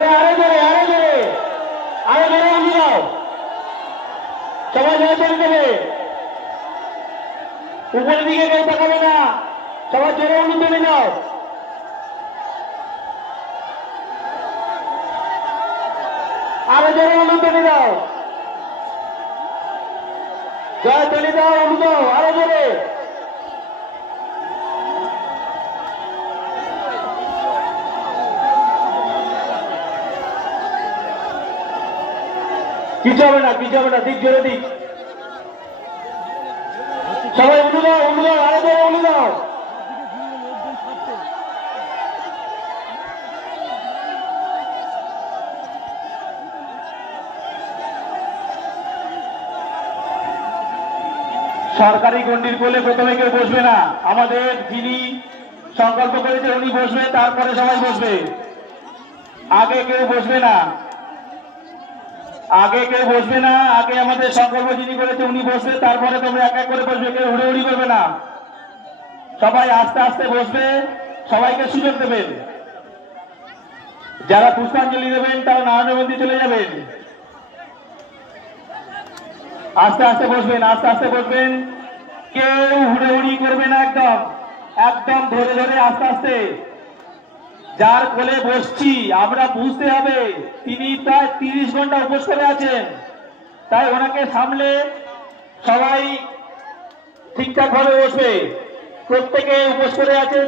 আরো জোরে আরো জোরে আরো জোরে উঠে দাও, সবাই জোরে চলে দেবে, উপরের দিকে কেউ তাকাবে না, সবাই জোরে উঠে চলে যাও, আরো জোরে উঠে চলে দাও, জয় চলে দাও, উঠে দাও আরো জোরে। কিছু হবে না, কিছু হবে না, দিক জোরে দিক, সবাই উঠে দাও, উঠে দাও আরো জোরে উঠে দাও। সরকারি গণ্ডির কোলে প্রথমে কেউ বসবে না, আমাদের যিনি সংকল্প করেছে উনি বসবে, তারপরে সবাই বসবে, আগে কেউ বসবে না, আগে কেউ বসবে না, আগে আমাদের সংকল্প যিনি করেছে উনি বসবে, তারপরে তোমরা এক এক করে বসবে, কেউ হুড়োহুড়ি করবে না, সবাই আস্তে আস্তে বসবে, সবাইকে সুযোগ দেবেন, যারা পুষ্পাঞ্জলি দেবেন তারা নারায়ণবন্দী চলে যাবেন, আস্তে আস্তে বসবেন, আস্তে আস্তে বসবেন, কেউ হুড়োহুড়ি করবে না, একদম একদম ধরে ধরে আস্তে আস্তে। যার কোলে বসছি আমরা বুঝতে হবে তিনি প্রায় 30 ঘন্টা উপোস করে আছেন, তাই ওনাকে সামলে সবাই ঠিকঠাক ভাবে বসবে, প্রত্যেকে উপোস করে আছে।